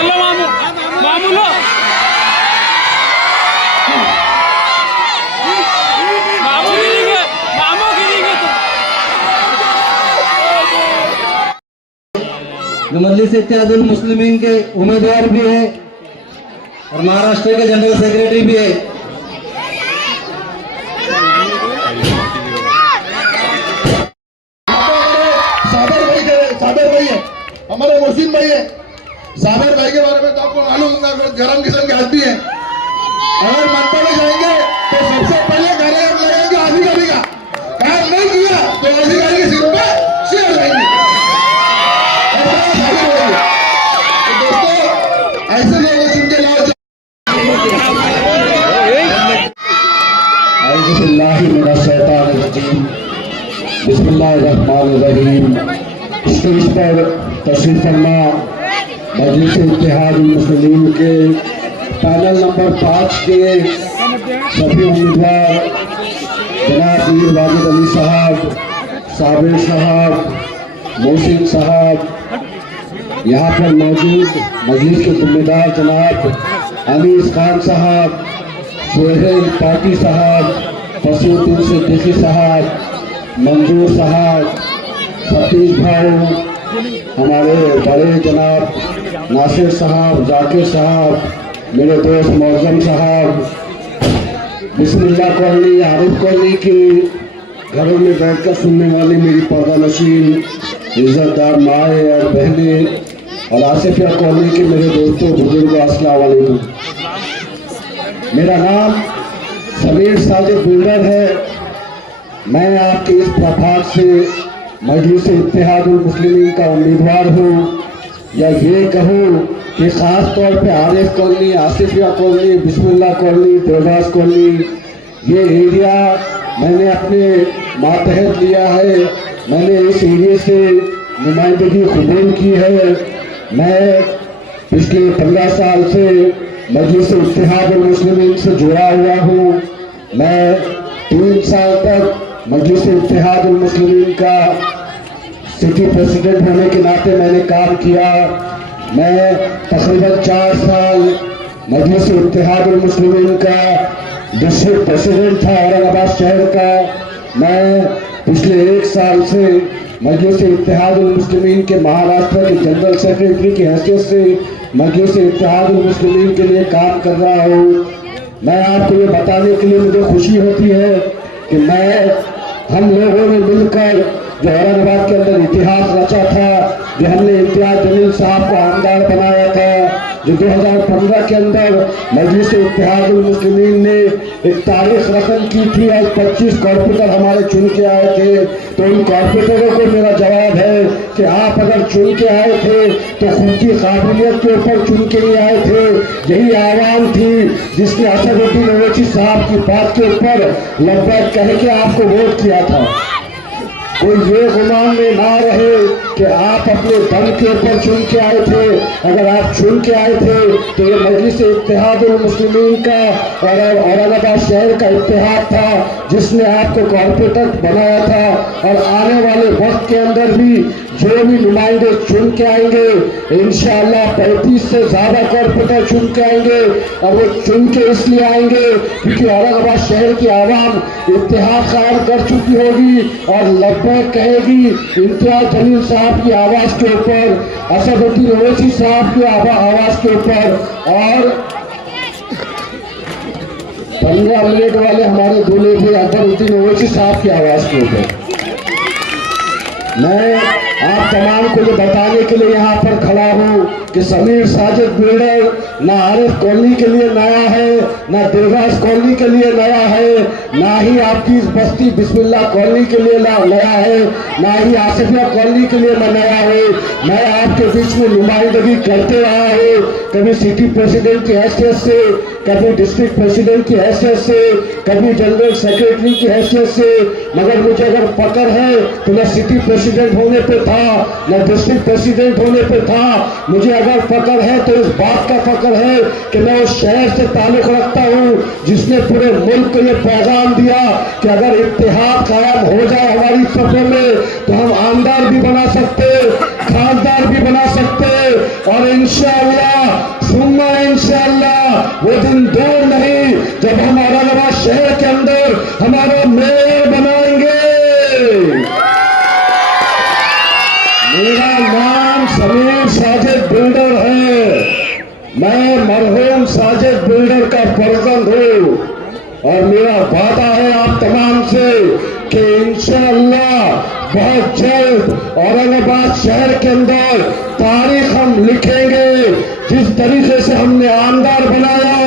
चलो मामू मामू लो मामू गिरेंगे जो मजलिस इत्तेहादुल मुस्लिमीन के उम्मीदवार भी है और महाराष्ट्र के जनरल सेक्रेटरी भी है। साबिर भाई है, हमारे मोहसिन भाई है। साबिर भाई के बारे में तो आपको मालूम होगा, गरम किस्म के आदमी है। अगर मनपा में जाएंगे तो सबसे पहले गाड़ी लगाएंगे अधिकारी का, काम नहीं किया तो अधिकारी के सिर पे शेयर जाएंगे। दोस्तों ऐसे लोगों चुन के लाओ। बिस्मिल्लाहिर्रहमानिर्रहीम। स्टेज पर तशरीफ फरमा मजलिस इत्तेहादुल मुस्लिमीन के पैनल नंबर 5 के सभी उम्मीदवार जनाब मीर वाजिद अली साहब, साबिर साहब, मोहसिन साहब, यहाँ पर मौजूद मजलिस के जिम्मेदार जनाब अनीस खान साहब, सोहेल पाटी साहब, फसीउद्दीन सिद्दीकी साहब, मंजूर साहब, सतीश भाई, हमारे बड़े जनाब नासिर साहब, जाकिर साहब, मेरे दोस्त मौजम साहब, बिस्मिल्लाह कॉलोनी, आरिफ कॉलोनी की घरों में बैठकर सुनने वाली मेरी पर्दा नशीन इज्जतदार माए और बहनें और आसिफिया कॉलोनी के मेरे दोस्तों बुजुर्गों, अस्सलाम वालेकुम। मेरा नाम समीर साजिद बिल्डर है। मैं आपके इस प्रभाग से मजलिस इत्तेहादुल मुस्लिमीन का उम्मीदवार हूँ, या ये कहूँ कि ख़ास तौर पे आरिफ कॉलोनी, आसिफिया कॉलोनी, बिस्मिल्लाह कॉलोनी, देवदास कॉलोनी, ये एरिया मैंने अपने मातहत लिया है। मैंने इस एरिया से नुमाइंदगी कबूल की है। मैं पिछले 15 साल से मजलिस इत्तेहादुल मुस्लिमीन से जुड़ा हुआ हूँ। मैं 3 साल तक मजलिस इत्तेहादुल मुस्लिमीन का सिटी प्रेसिडेंट होने के नाते मैंने काम किया। मैं तकरीबन 4 साल मजलिस इत्तेहादुल मुस्लिमीन का डिस्ट्रिक्ट प्रेसिडेंट था औरंगाबाद शहर का। मैं पिछले 1 साल से मजलिस इत्तेहादुल मुस्लिमीन के महाराष्ट्र के जनरल सेक्रेटरी की हैसियत से मजलिस इत्तेहादुल मुस्लिमीन के लिए काम कर रहा हूँ। मैं आपको ये बताने के लिए मुझे खुशी होती है कि हम लोगों ने मिलकर जो औरंगाबाद के अंदर इतिहास रचा था, जो हमने इम्तियाज जलील साहब को आमदार बनाया था, जो 2015 के अंदर मजलिस इत्तेहादुल मुस्लिमीन ने एक तारीख रकम की थी और 25 कॉर्पोरेटर हमारे चुन के आए थे। तो उन कॉर्पोरेटरों को मेरा जवाब है कि आप अगर चुन के आए थे तो खुद की काबिलियत के ऊपर चुन के नहीं आए थे। यही आवाम थी जिसने असदुद्दीन ओवैसी साहब की बात के ऊपर लब्बैक कह के आपको वोट किया था। कोई ये गुमान में ना रहे कि आप अपने दम के ऊपर चुन के आए थे। अगर आप चुन के आए थे तो ये मजलिस इत्तेहादुल मुस्लिमीन का और औरंगाबाद शहर का इत्तेहाद था जिसने आपको कॉर्पोरेटर बनाया था। और आने वाले वक्त के अंदर भी जो भी नुमाइंदे चुन के आएंगे इंशाअल्लाह 35 से ज़्यादा कॉर्पोरेटर चुन के आएंगे। और वो चुन के इसलिए आएंगे क्योंकि औरंगाबाद शहर की आवाम इत्तेहाद कायम कर चुकी होगी और लब्बैक कहेगी इम्तियाज जलील साहब की आवाज़ के ऊपर, असदुद्दीन ओवैसी साहब की आवाज़ के ऊपर। और 15 मिनट वाले हमारे दूल्हे भी असदुद्दीन ओवैसी साहब की आवाज़ के ऊपर। मैं आप तमाम को ये बताने के लिए यहाँ पर खड़ा हूँ कि समीर साजिद बिल्डर ना आरिफ कॉलोनी के लिए नया है, ना देवदास कॉलोनी के लिए नया है, ना ही आपकी इस बस्ती बिस्मिल्लाह कॉलोनी के लिए नया है, ना ही आसिफिया कॉलोनी के लिए नया है। मैं आपके बीच में नुमाइंदगी करते रहा हूँ, कभी सिटी प्रेसिडेंट की हैसियत से, कभी डिस्ट्रिक्ट प्रेसिडेंट की हैसियत से, कभी जनरल सेक्रेटरी की हैसियत से। मगर मुझे अगर पकड़ है तो न सिटी प्रेसिडेंट होने पे था, न डिस्ट्रिक्ट प्रेसिडेंट होने पे था। मुझे अगर फक्र है तो इस बात का फक्र है कि मैं उस शहर से ताल्लुक रखता हूँ जिसने पूरे मुल्क को ये पैगाम दिया कि अगर इत्तेहाद कायम हो जाए हमारी सफर में तो हम आमदार भी बना सकते, खासदार भी बना सकते, और इंशाअल्लाह सुम्मा इंशाअल्लाह वो दिन दूर नहीं जब हम औरंगाबाद शहर के अंदर हमारा मेयर बनाएंगे। मेरा नाम समीर साजिद बिल्डर है, मैं मरहूम साजिद बिल्डर का फर्जंद हूँ, और मेरा वादा है आप तमाम से कि इंशाअल्लाह बहुत जल्द औरंगाबाद शहर के अंदर तारीख हम लिखेंगे। जिस तरीके से हमने आमदार बनाया,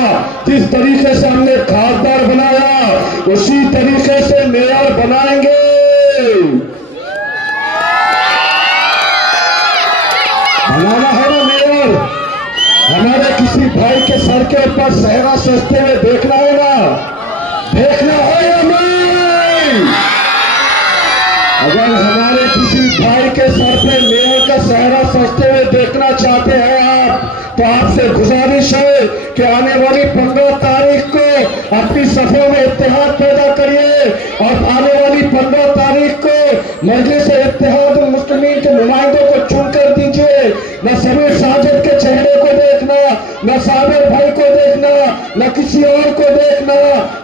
जिस तरीके से हमने खासदार बनाया, उसी तरीके से मेयर बनाएंगे। बनाना है ना मेयर? हमारे किसी भाई के सर के ऊपर सहरा सजते हुए देखना है ना? देखना है या नहीं? अगर हमारे किसी भाई के सर पे मेयर का सहरा सजते हुए देखना चाहते हैं आप, तो आपसे गुजारिश है कि आने वाली 15 तारीख को अपनी सफों में इत्तेहाद पैदा करिए, और आने वाली 15 तारीख को मजलिस इत्तेहाद मुस्लिमीन के नुमाइंदों को चुनकर दीजिए। न समीर साजिद के चेहरे को देखना, न साबिर भाई को देखना, न किसी और को देखना,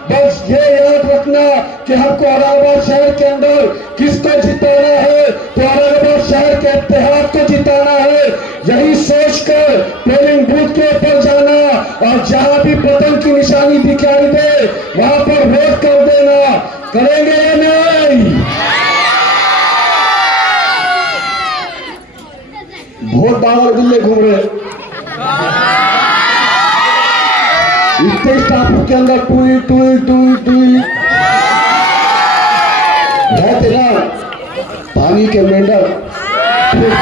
बस ये याद रखना कि हमको औरंगाबाद शहर के अंदर किसको जिताना है, तो औरंगाबाद शहर के इत्तेहाद को जिताना है। यही सोचकर पोलिंग बूथ के ऊपर जाना, और जहां भी पतंग की निशानी दिखाई दे वहां पर वोट कर देना। करेंगे या नहीं? वोट डाल दिल्ली घूम रहे इतने स्टाफ के अंदर टूई टूई टूई टूई है तेरा पानी के मेंढक जगह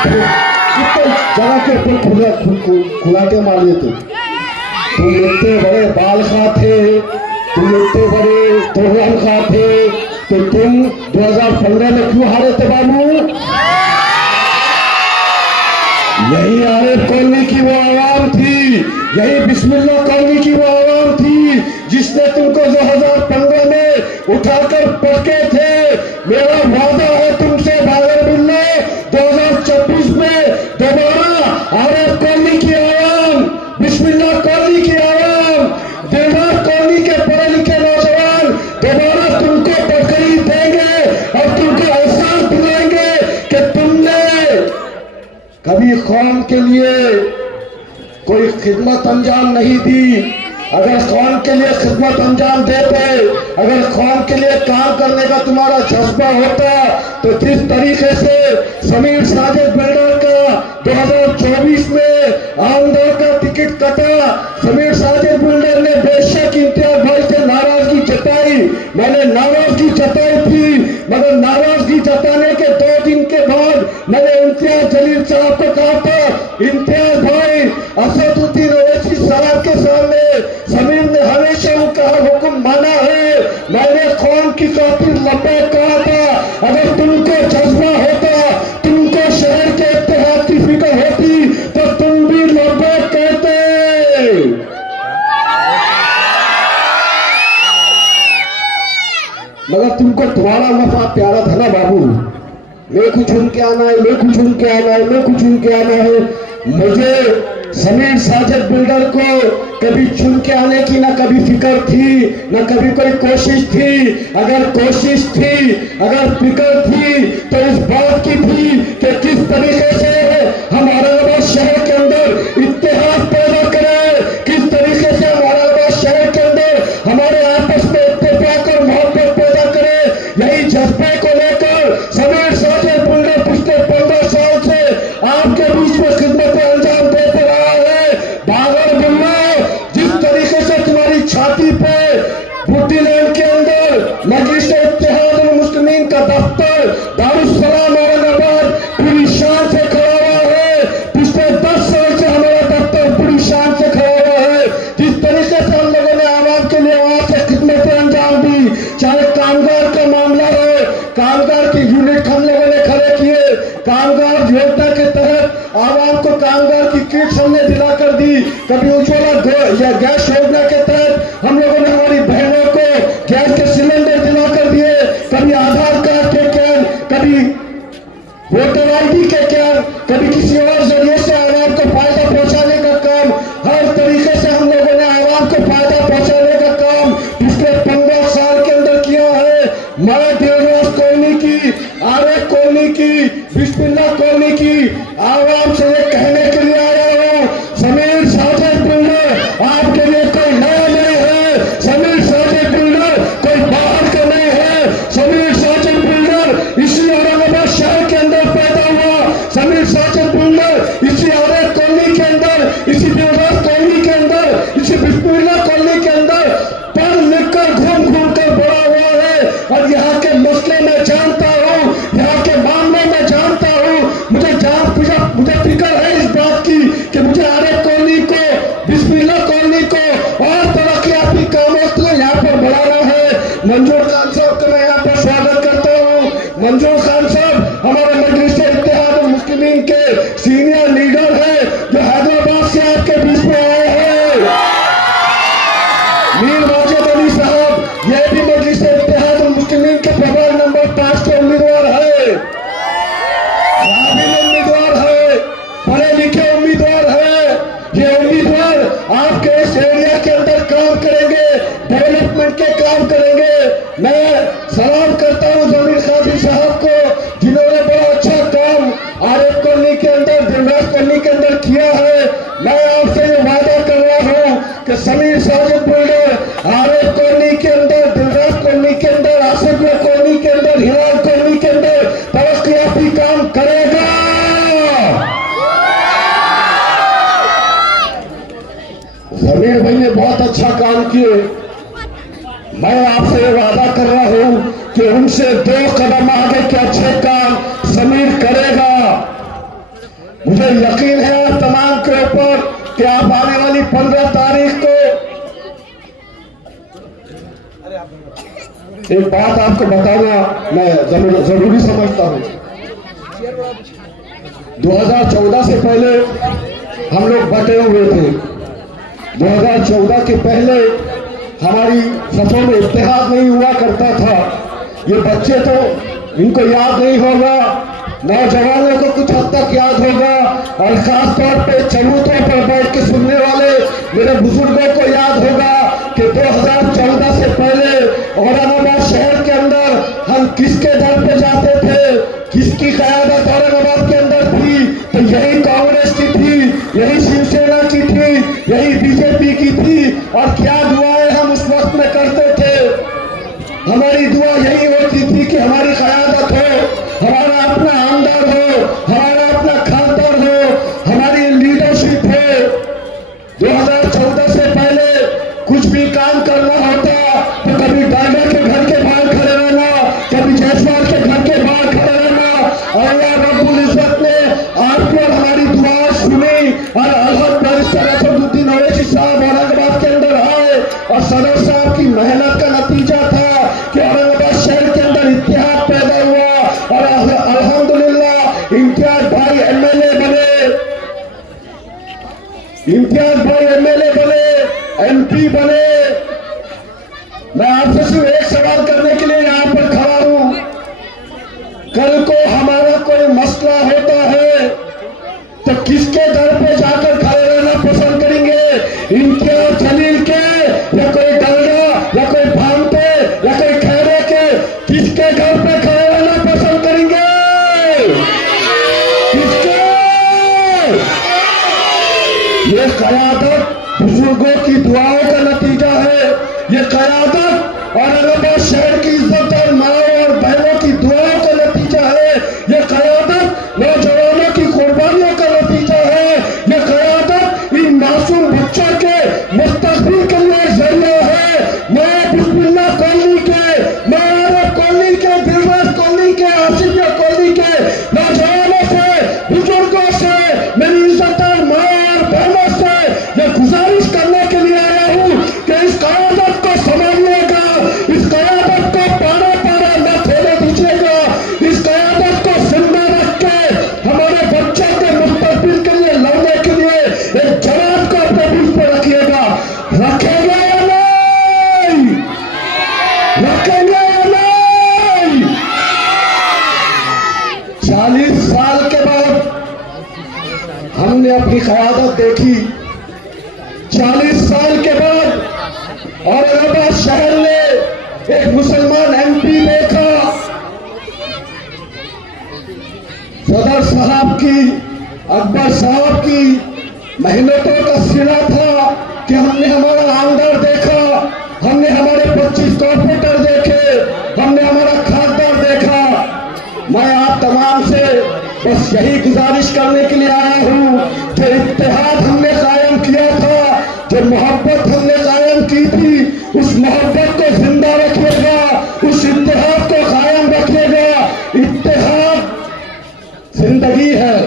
के ऊपर खुला के मार देते। तुम इतने बड़े बाल खा थे, तुम इतने बड़े तोहन खा थे, तो तुम 2015 में क्यों हारे थे बाबू? यही आरिफ कॉलोनी की वो आवाम थी, यही बिस्मिल्लाह कॉलोनी की वो आवाम थी जिसने तुमको 2015 में उठाकर पटके थे। मेरा वादा है तुमसे बागर बिल्ले 2024 में दोबारा आरिफ कॉलोनी की आवाम, बिस्मिल्लाह कॉलोनी की आवाम, दिलदार कॉलोनी के पढ़े लिखे नौजवान दोबारा तुमको टक्करी देंगे और तुमको एहसास दिलाएंगे कि तुमने कभी कौम के लिए कोई खिदमत अंजाम नहीं दी। अगर कौम के लिए खिदमत अंजाम देते, अगर कौम के लिए काम करने का तुम्हारा जज्बा होता, तो जिस तरीके से समीर साजिद बिल्डर का 2024 में आमदार का टिकट कटा, समीर साजिद बिल्डर ने बेशक इम्तियाज भाई से नाराजगी जताई, मैंने नाराजगी जताई थी, मगर नाराजगी जताने के 2 दिन के बाद मैंने इम्तियाज जलील साहब को कहा था, इम्तियाज भाई असदुद्दीन ओवैसी साहब के सामने समीर ने हमेशा उनका हुक्म माना है। मैंने कौम की खातिर लंबे कहा था, अगर तुमको जज्बा होता, तुमको शहर के इत्तेहाद की फिक्र होती, तो तुम भी लंबे कहते। मगर तुमको तुम्हारा मफा प्यारा था ना बाबू, मैं कुछ उनके आना है, मैं कुछ उनके आना है, मैं कुछ उनके आना है। मुझे समीर साजिद बिल्डर को कभी चुन के आने की ना कभी फिक्र थी, ना कभी कोई कोशिश थी। अगर कोशिश थी, अगर फिक्र थी, तो इस बात की थी कि किस तरीके से हम औरंगाबाद शहर के अंदर इत्तेहाद पैदा करें, किस तरीके से हम औरंगाबाद शहर के अंदर हमारे आपस में इत्तेफाक और मोहब्बत पैदा करें। यही जज्बे को लेकर समीर साजिद बिल्डर पिछले 15 साल से आपके बीच में खिदमत को अंजाम देते रहा है। बागर बिल्ला, जिस तरीके से तुम्हारी छाती पे बुद्धिलैंड के अंदर मजलिस इत्तेहाद मुस्लिमीन का दफ्तर दारुस्सलाम औरंगाबाद पूरी शान से खड़ा कनेक्शन ने दिलाकर दी, कभी उज्ज्वला या गैस योजना के तहत हम लोगों ने हमारी बहनों को गैस के सिलेंडर दिलाकर दिए, कभी आधार कार्ड के कैन, कभी वोटर आईडी के कैन, कभी किसी और जरिए से आवाम को फायदा पहुंचाने का काम, हर तरीके से हम लोगों ने आवाम को फायदा पहुंचाने का काम पिछले 15 साल के अंदर किया है। मैं दिलराज कॉलोनी की, आरएफ कॉलोनी की, बिस्मिल्लाह कॉलोनी की आवाम से ये कहने के लिए आया हूँ, समीर साजिद बिल्डर आपके लिए कोई नया नहीं है। समीर साजिद बिल्डर कोई बाहर का नहीं है। समीर साजिद बिल्डर इसी औरंगाबाद शहर के अंदर पैदा हुआ। समीर साजिद बिल्डर इसी आरएफ कॉलोनी के अंदर, इसी दिलराज कॉलोनी के अंदर, इसी बिस्मिल्लाह कॉलोनी के अंदर पढ़ लिख कर घूम घूम कर बड़ा हुआ है और यहाँ के मसले में जानता हूँ, यहाँ के मामले में जानता हूँ। मुझे फिक्र है इस बात की कि मुझे आरएफ कॉलोनी को, बिस्मिल्लाह कॉलोनी को और तरक्याती कामों को यहाँ पर बढ़ाना है। मंजूर खान साहब का मैं यहाँ पर स्वागत करता हूँ। मंजूर खान साहब हमारे मजलिस इत्तेहाद मुस्लिमीन के सीनियर लीडर हैं जो हैदराबाद से आपके बीच में आए हैं। मीर वाजिद अली साहब ये भी मजलिस इत्तेहाद मुस्लिमीन के प्रभार नंबर 5 के उम्मीदवार है, काबिल उम्मीदवार है, पढ़े लिखे उम्मीदवार है। ये उम्मीदवार आपके इस एरिया के अंदर काम करेंगे, डेवलपमेंट के काम करेंगे। मैं सलाम करता हूँ जमीर कादिर साहब को जिन्होंने बड़ा अच्छा काम आरएफ कॉलोनी के अंदर, दिलराज कॉलोनी के अंदर किया है। मैं आपसे ये वादा कर रहा हूँ कि Sameer Sajid builder RF colony के अंदर, दिलराज कॉलोनी के अंदर, आसिफिया कॉलोनी के अंदर, हिलाल कॉलोनी के अंदर तरक्याती काम करेगा। जमीर भाई ने बहुत अच्छा काम किए। मैं आपसे ये वादा कर रहा हूं कि उनसे 2 कदम आगे के अच्छे काम समीर करेगा। मुझे यकीन है आप तमाम के ऊपर कि आप आने वाली 15 तारीख को, एक बात आपको बताना मैं जरूरी समझता हूं। 2014 से पहले हम लोग बटे हुए थे। 2014 के पहले हमारी सफों में इत्तेहाद नहीं हुआ करता था। ये बच्चे तो इनको याद नहीं होगा, नौजवानों को कुछ हद तक याद होगा और खास तौर पे चबूतरों पर बैठ के सुनने वाले मेरे बुजुर्गों को याद होगा कि 2014 से पहले औरंगाबाद शहर के अंदर हम किसके दर पे जाते थे, किसकी क़यादत औरंगाबाद के अंदर थी, तो यही कांग्रेस की थी, यही शिवसेना की थी, यही बीजेपी की थी। और क्या दुआएं हम उस वक्त में करते थे। हमारी दुआ यही होती थी कि हमारी क़यादत हो, हमारा अपना आमदार हो, हमारा अपना खानदार हो, हमारी लीडरशिप हो। 2014 से पहले कुछ भी काम करना होता तो कभी डायना के घर के बाहर खड़े रहना, कभी जायसवाल के घर के बाहर खड़े रहना। अल्लाह रब्बुल इज्जत ने आपकी और हमारी दुआ सुनी और अलहद बैरिस्टर असदुद्दीन ओवैसी साहब औरंगाबाद के अंदर आए और सदर साहब की मेहनत का नतीजा था कि औरंगाबाद शहर के अंदर इत्तेहाद पैदा हुआ और अल्हम्दुलिल्लाह इम्तियाज भाई एमएलए बने, इम्तियाज भाई एमएलए बने, एमपी बने। मैं आपसे सिर्फ एक सवाल करने के लिए यहाँ पर खड़ा हूं। कल को हमारा कोई मसला होता है तो किसके दर पे जाकर खड़े रहना पसंद करेंगे? इम्तियाज जलील के, या कोई डलगा, या कोई भामटे, या कोई खैरे के? किसके घर पे खड़े रहना पसंद करेंगे? किसके? ये क़यादत बुजुर्गों की दुआओं का नतीजा है। ये क़यादत औरंगाबाद शहर की इज्जत और माओ और बहनों की दुआओं का नतीजा है। ये क़यादत नौजवानों की कुर्बानियों का नतीजा है। ये क़यादत इन मासूम बच्चों के मुस्तक़बिल के लिए जरिया है। मैं बिस्मिल्लाह कॉलोनी के, मैं आरएफ कॉलोनी के, दिलराज कॉलोनी के, आसिफिया कॉलोनी के नौजवानों से, बुजुर्गों से, मेरी इज्जत और माओ और बहनों से ये गुजारिश करने के लिए आया हूं कि इस क़यादत को समझने 40 साल के बाद औरंगाबाद शहर ने एक मुसलमान एमपी देखा। सदर साहब की, अकबर साहब की मेहनतों का सिला था कि हमने हमारा आमदार देखा, हमने हमारे 25 कॉर्पोरेटर देखे, हमने हमारा खासदार देखा। मैं आप तमाम से बस यही गुजारिश करने के लिए आया हूँ, जो इत्तेहाद हमने कायम किया था, जो मोहब्बत हमने कायम की थी, उस मोहब्बत को जिंदा रखिएगा, उस इत्तेहाद को कायम रखिएगा। इत्तेहाद जिंदगी है,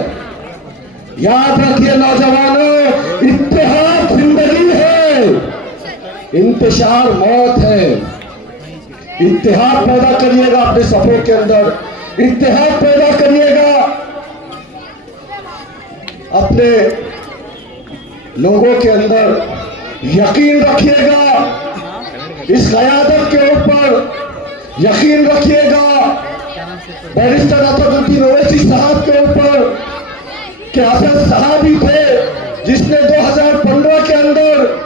याद रखिए नौजवानों, इत्तेहाद जिंदगी है, इंतशार मौत है। इत्तेहाद पैदा करिएगा अपने सफों के अंदर, इत्तेहाद पैदा करिएगा, अपने लोगों के अंदर यकीन रखिएगा, इस क़यादत के ऊपर यकीन रखिएगा, बैरिस्टर असदुद्दीन ओवैसी साहब के ऊपर, कि असद साहब ही थे जिसने 2015 के अंदर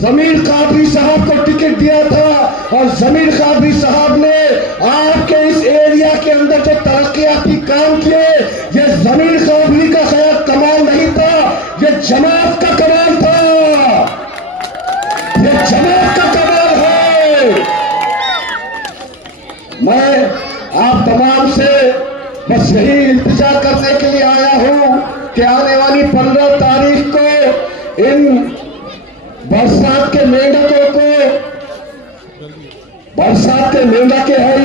जमीर कादरी साहब को टिकट दिया था, और जमीर कादरी साहब ने आपके इस एरिया के अंदर जो तरक्याती काम किए, ये जमीर कादरी का खैर कमाल नहीं था, ये जमात का कमाल था, ये जमात का कमाल है। मैं आप तमाम से बस यही इंतजार करने के लिए आया हूं कि आने वाली 15 तारीख को इन बरसात के मेंढकों को, बरसात के मेंढके हैं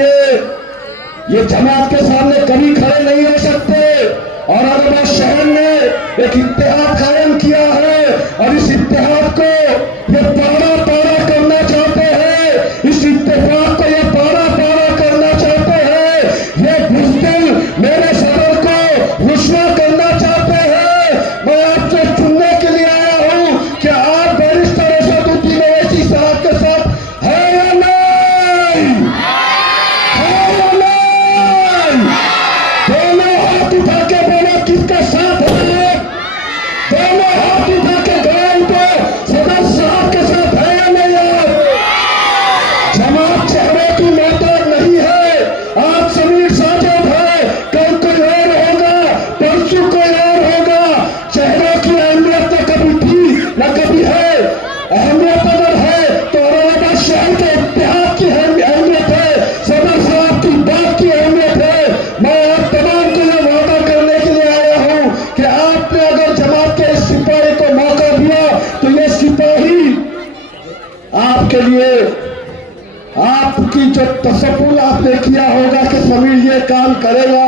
ये जमात के सामने कभी खड़े नहीं हो सकते। और औरंगाबाद शहर ने एक इत्तेहाद कायम किया है, और इस इत्तेहाद को ये पारा पारा करना चाहते हैं, इस इत्तेफाक को ये पारा पारा करना चाहते हैं, ये बुज़दिल मेरे सदर को रुस्वा करना चाहते हैं। मैं आपसे सुनने के लिए आया हूं कि आप बैरिस्टर असदुद्दीन ओवैसी साहब के साथ है या नहीं, है या नहीं? दोनों हाथ उठा के बोलो किसका साथ है, दोनों हाथ उठा के गवाही दो सदर साहब के साथ है या नहीं? जमात चेहरे की मोहताज नहीं है, आज समीर साजिद है, कल कोई और होगा, परसों कोई और होगा। चेहरे की अहमियत तो कभी थी न कभी है, अहमियत अगर है तो औरंगाबाद शहर के इत्तेहाद की अहमियत है, सदर साहब की बात की अहमियत है। मैं आप तमाम को यह वादा करने के लिए आया हूं कि आपने अगर जमात के इस सिपाही को मौका दिया तो ये सिपाही आपके लिए, आपकी जो तसव्वुर आपने किया होगा कि समीर ये काम करेगा,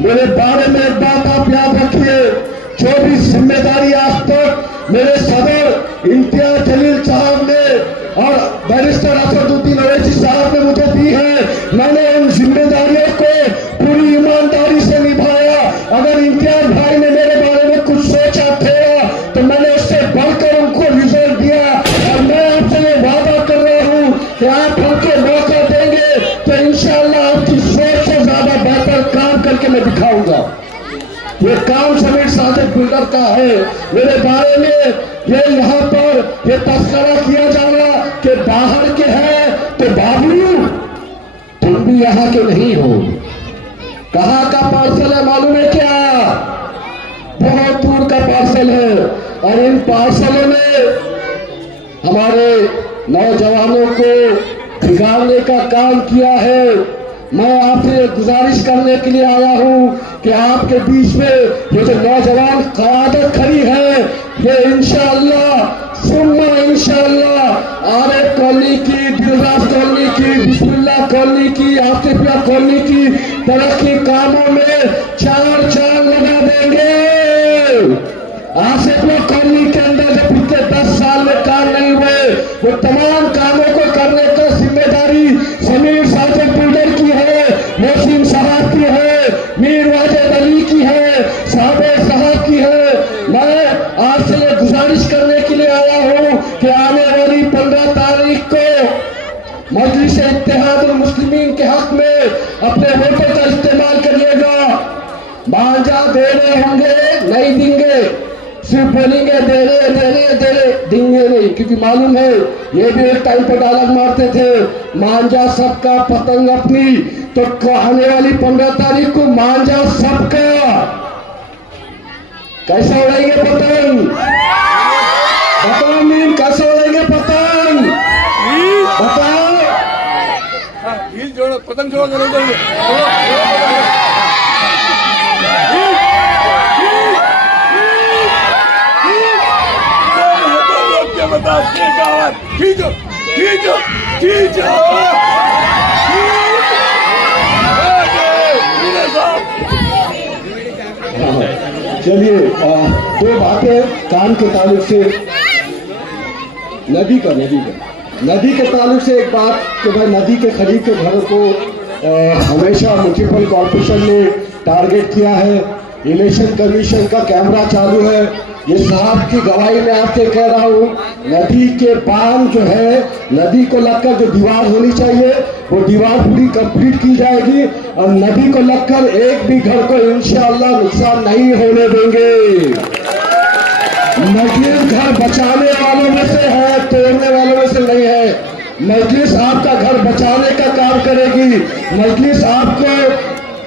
मेरे बारे में एक बात आप याद रखिए, जो भी जिम्मेदारी आज तक मेरे सदर इम्तियाज जलील साहब ने और बैरिस्टर असदुद्दीन ओवैसी साहब ने मुझे दी है, मैंने उन जिम्मेदारियों को पूरी ईमानदारी से निभाया। अगर इम्तियाज भाई ने मेरे बारे में कुछ सोचा थे तो मैंने उससे बढ़कर उनको रिजल्ट दिया, और मैं आपसे ये वादा कर रहा हूं कि आप हमको मौका देंगे तो इंशाअल्लाह आपकी सोच से ज्यादा बेहतर काम करके मैं दिखाऊंगा। ये काम समीर साजिद बिल्डर का है। मेरे बारे में ये यहाँ पर ये तस्करा किया जा रहा कि बाहर के हैं, तो बाबू तुम भी यहाँ के नहीं हो। कहाँ का पार्सल है मालूम है क्या? बहुत दूर का पार्सल है, और इन पार्सलों ने हमारे नौजवानों को बिगाड़ने का काम किया है। मैं आपसे गुजारिश करने के लिए आया हूं कि आपके बीच में ये जो नौजवान क़यादत खड़ी है, ये इंशाअल्लाह सुम्मा इंशाअल्लाह आरिफ कॉलोनी की, दिलराज कॉलोनी की, बिस्मिल्लाह कॉलोनी की, आतिफिया कॉलोनी की तरक्की कामों में चार चांद लगा देंगे। आसिफिया कॉलोनी के अंदर जो पिछले 10 साल में काम नहीं हुए, वो तमाम कामों को करने का जिम्मेदारी समीर साजिद बिल्डर की है, मोहसिन साहब की है, मीर वाजिद अली की है, साबिर साहब की है। मैं आज से ये गुजारिश करने के लिए आया हूं कि आने वाली 15 तारीख को मजलिस इत्तेहादुल मुस्लिमीन के हक में अपने वोटों का इस्तेमाल करिएगा। मांझा दे रहे होंगे नहीं देंगे, सिर्फ बोलेंगे दे रहे देंगे नहीं, क्योंकि मालूम है ये भी एक टाइम पर डायलॉग मारते थे, मांझा सबका पतंग अपनी। तो आने वाली 15 तारीख को मांझा सबका। कैसे उड़ेंगे पतंग? बताओ मीन, कैसे उड़ेंगे पतंग? बताओ। जोड़ो पतंग जोड़ो खींचो खींचो खींचो। चलिए, दो बातें कान के ताल्लुक से, नदी के ताल्लुक से एक बात कि भाई नदी के करीब के घरों को हमेशा म्यूनिसिपल कॉर्पोरेशन ने टारगेट किया है। इलेक्शन कमीशन का कैमरा चालू है। ये साहब की गवाही में आपसे कह रहा हूँ, नदी के बांध जो है, नदी को लगकर जो दीवार होनी चाहिए वो दीवार पूरी कंप्लीट की जाएगी और नदी को लगकर एक भी घर को इंशाअल्लाह नुकसान नहीं होने देंगे। मजलिस घर बचाने वालों में से है, तोड़ने वालों में से नहीं है। मजलिस आपका घर बचाने का काम करेगी, मजलिस आपको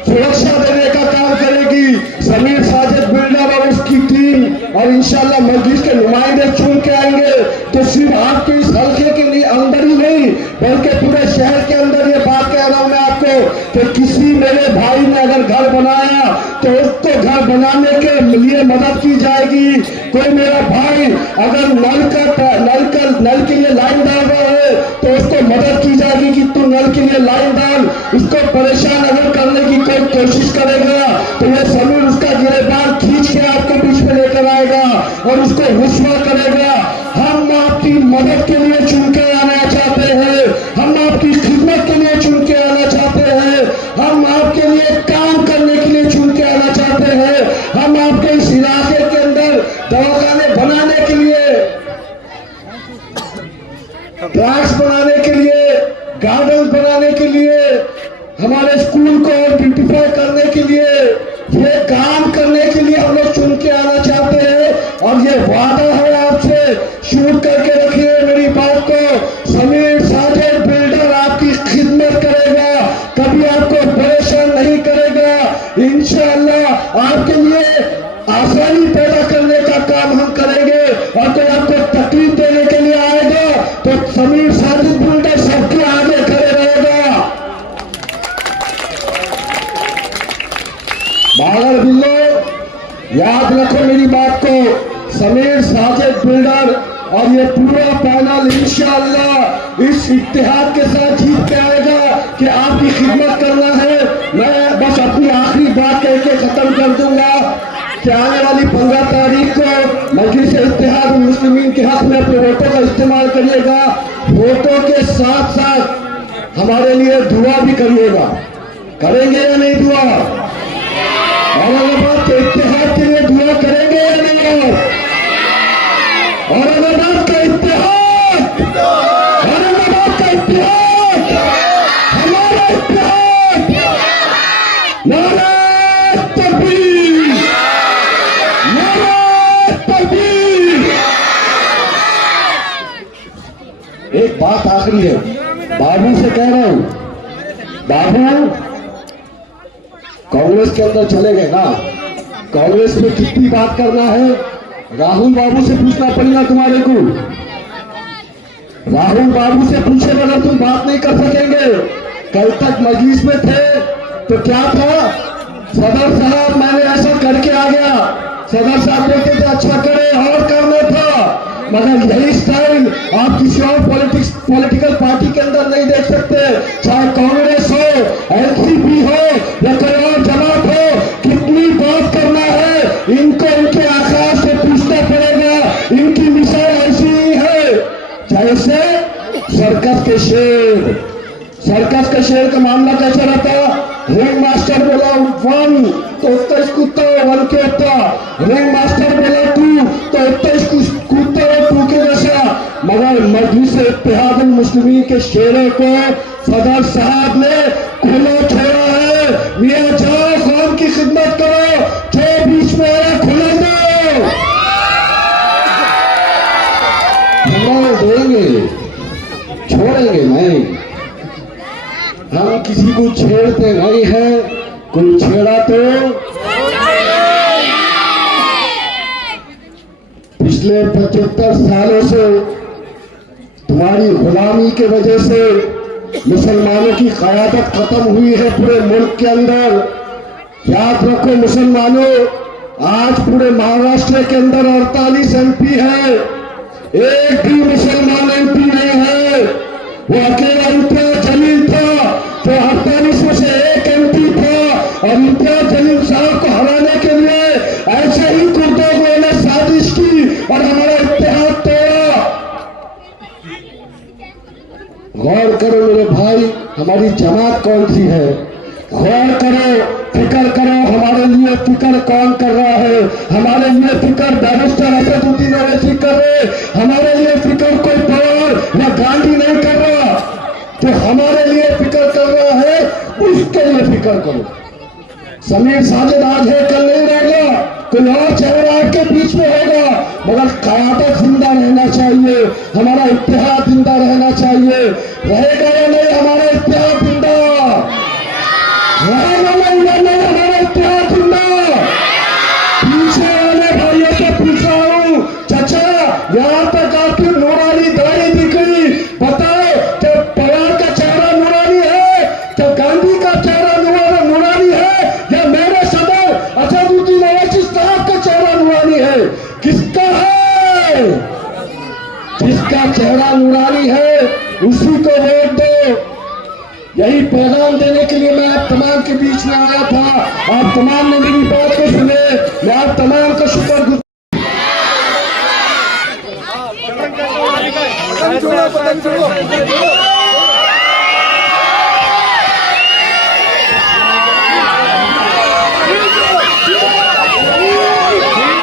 सुरक्षा देने का काम करेगी। समीर साजिद बिल्डर और उसकी टीम और इंशाल्लाह मजलिस के नुमाइंदे चुन के आएंगे तो सिर्फ आपके इस हल्के के लिए अंदर ही नहीं बल्कि पूरे शहर के अंदर ये बात कह रहा हूं मैं आपको कि किसी मेरे भाई ने अगर घर बनाया तो उसको घर बनाने के लिए मदद की जाएगी। कोई मेरा भाई अगर नल के लिए लाइन डाल रहा है तो उसको मदद की जाएगी कि तू नल के लिए लाइन डाल। उसको परेशान अगर करने की कोई कोशिश करेगा तो ये समीर उसका गिरफ्तार खींच के आपके बीच में लेकर आएगा और उसको रुस्वा करेगा। हम आपकी मदद के लिए चुन के आना चाहते हैं, हम आपकी खिदमत के लिए चुन के आना चाहते हैं, हम आपके लिए काम करने के लिए चुन के आना चाहते हैं, हम आपके इस इलाके के अंदर दवाखाने बनाने के लिए, ट्रैक्स बनाने के लिए, गार्डन बनाने के लिए, हमारे स्कूल को और ब्यूटीफाई करने के लिए, ये काम करने के लिए हम लोग चुन के आना चाहते हैं। और ये वादा है आपसे, शूट करके रखिए मेरी बात को। समीर साजिद बिल्डर आपकी खिदमत करेगा, कभी आपको परेशान नहीं करेगा। इंशाअल्लाह आपके लिए आसानी पैदा करने का काम हम करेंगे और कोई आपको तकलीफ देने के लिए आएगा तो समीर साजिद बिल्डर सबके आगे खड़े रहेगा। बागर बिल्लो, याद रखो मेरी बात को, समीर साजिद बिल्डर और ये पूरा पैनल इंशाअल्लाह इस इत्तेहाद के साथ जीत के आएगा कि आपकी खिदमत करना है। मैं बस अपनी आखिरी बात कह के खत्म कर दूंगा कि आने वाली 15 तारीख को मजलिस इत्तेहाद मुस्लिमीन के हक में अपने वोटों का इस्तेमाल करिएगा। वोटों के साथ साथ हमारे लिए दुआ भी करिएगा। करेंगे या नहीं दुआ? औरंगाबाद के इत्तेहाद के लिए दुआ करेंगे या नहीं? औरंगाबाद का इत्तेहाद, औरंगाबाद का इत्तेहाद, हमारा इत्तेहाद, नारे तकबीर, नारे तकबीर। एक बात आखिरी है, बाबू से कह रहा हूं, बाबू कांग्रेस के अंदर चले गए ना, कांग्रेस में कितनी बात करना है राहुल बाबू से पूछना पड़ेगा तुम्हारे को। राहुल बाबू से पूछे बगैर तुम बात नहीं कर सकेंगे। कल तक मजलिस में थे तो क्या था, सदर साहब मैंने ऐसा करके आ गया, सदर साहब बोलते थे अच्छा करे और करना था, मगर यही स्टाइल आप किसी और पॉलिटिकल पार्टी के अंदर नहीं देख सकते, चाहे कांग्रेस हो, एनसीपी हो या कोई और जमात हो। कितनी बात करना है इनको इनके आकाश से पूछना पड़ेगा। इनकी मिसाल ऐसी ही है जैसे सर्कस के शेर का मामला कैसा रहता, रिंग मास्टर बोला 1 तो 21 कूदता 1 के होता, रिंग मास्टर बोला 2 तो 21 कूदता 2 के जैसा। मगर मजलिस इत्तेहाद मुस्लिमीन के शेरों को सदर साहब ने खुला छोड़ा है। मियां जाओ कौम की खिदमत करो, जो बीच में आया खुला दो। देंगे, छोड़ेंगे नहीं। हम किसी को छेड़ते नहीं हैं, कोई छेड़ा तो पिछले 75 सालों से तुम्हारी गुलामी के वजह से मुसलमानों की क़यादत खत्म हुई है पूरे मुल्क के अंदर। याद रखो मुसलमानों, आज पूरे महाराष्ट्र के अंदर 48 MP है, एक भी मुसलमान MP नहीं है। वो अकेला इम्तियाज जलील था तो 48 में से एक MP था, और इम्तियाज जलील साहब को हराने के लिए ऐसे ही कुर्दों ने साजिश की और हमारा इत्तेहाद तोड़ा। गौर करो मेरे भाई, हमारी जमात कौन सी है, गौर करो, फिक्र करो, हमारे लिए फिक्र कौन कर रहा है। हमारे लिए फिक्र बैरिस्टर असदुद्दीन ओवैसी कर रहे, हमारे लिए फिक्र कोई पवार या गांधी नहीं कर रहा। जो हमारे लिए फिक्र कर रहा है उसके लिए फिक्र करो। समीर साजिद आज है, कल नहीं रहेगा, कोई और चेहरा आपके बीच में होगा, मगर क़यादत जिंदा रहना चाहिए, हमारा इत्तेहाद जिंदा रहना चाहिए। रहेगा या नहीं हमारा इत्तेहाद जिंदा, रहेगा या नहीं हमारा इत्तेहाद जिंदा। पीछे वाले भाइयों से पूछ रहा हूँ, चाचा यहाँ तक आपकी नूरानी दाढ़ी दिख रही, बताओ कि पवार का चेहरा नूरानी है, क्या गांधी का चेहरा नूरानी है, या मेरे सदर असदुद्दीन ओवैसी साहब का चेहरा नूरानी है? किसका है? जिसका चेहरा नूरानी है उसी को वोट दो। यही पैगाम देने के लिए मैं आप तमाम के बीच में आया था। आप तमाम ने मेरी बात को सुने, मैं आप तमाम का शुक्र पतंग छोड़ो, पतंग छोड़ो।